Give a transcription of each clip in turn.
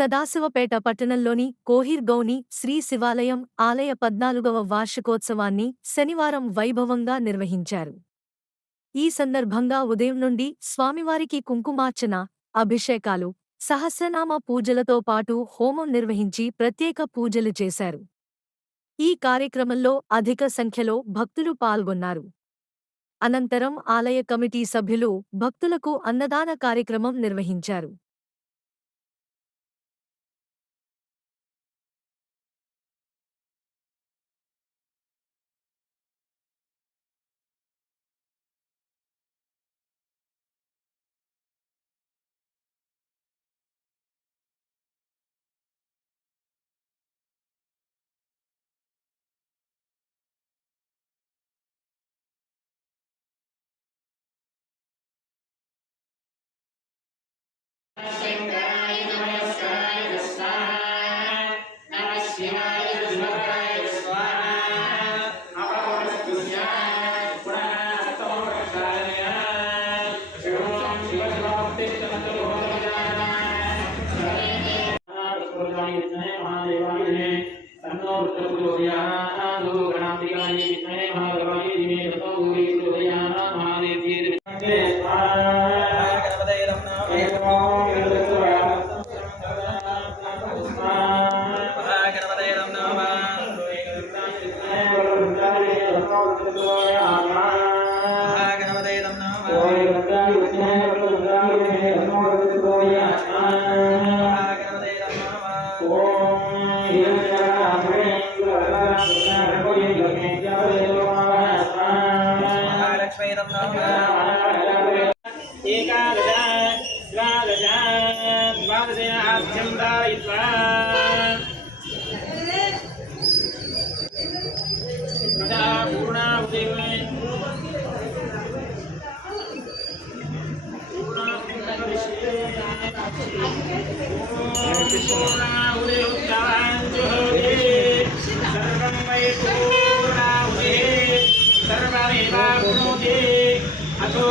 సదాశివపేట పట్టణంలోని కోహిర్గౌని శ్రీ శివాలయం ఆలయ పద్నాలుగవ వార్షికోత్సవాన్ని శనివారం వైభవంగా నిర్వహించారు. ఈ సందర్భంగా ఉదయం నుండి స్వామివారికి కుంకుమార్చన అభిషేకాలు సహస్రనామ పూజలతో పాటు హోమం నిర్వహించి ప్రత్యేక పూజలు చేశారు. ఈ కార్యక్రమంలో అధిక సంఖ్యలో భక్తులు పాల్గొన్నారు. అనంతరం ఆలయ కమిటీ సభ్యులు భక్తులకు అన్నదాన కార్యక్రమం నిర్వహించారు. महादेवायने तन्नो वृत्तपुरोदयाः गणान्तिकायै विद्महे महागवायै धीमे ततो भूरि पुरोदयाः महादेव्ये एकादशा द्वादशा द्वादशेनाभ्यं धारयित्वा तदा पूर्णाहुतिं पूर्णाहुतिरुत्तवाञ्जुः सर्वं वै సర్వమేవాప్నోతి అథో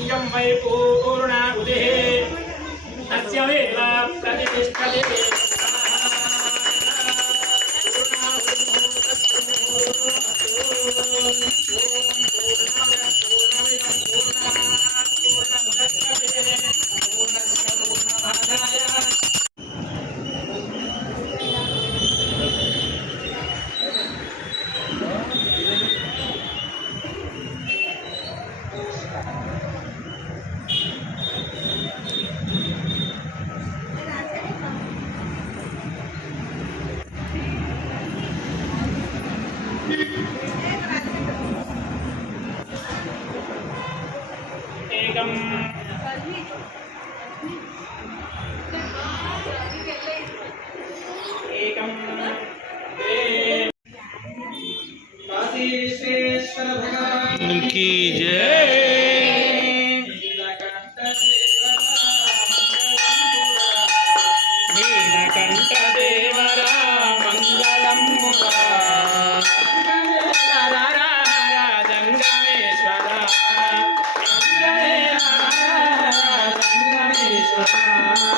ఇయం వై పూర్ణాహుతిः తస్య వేద ప్రతిష్టతే ఏకం की जय नीलकंठ देवरा मंगलम जंगमेश्वरा जंगमेश्वरा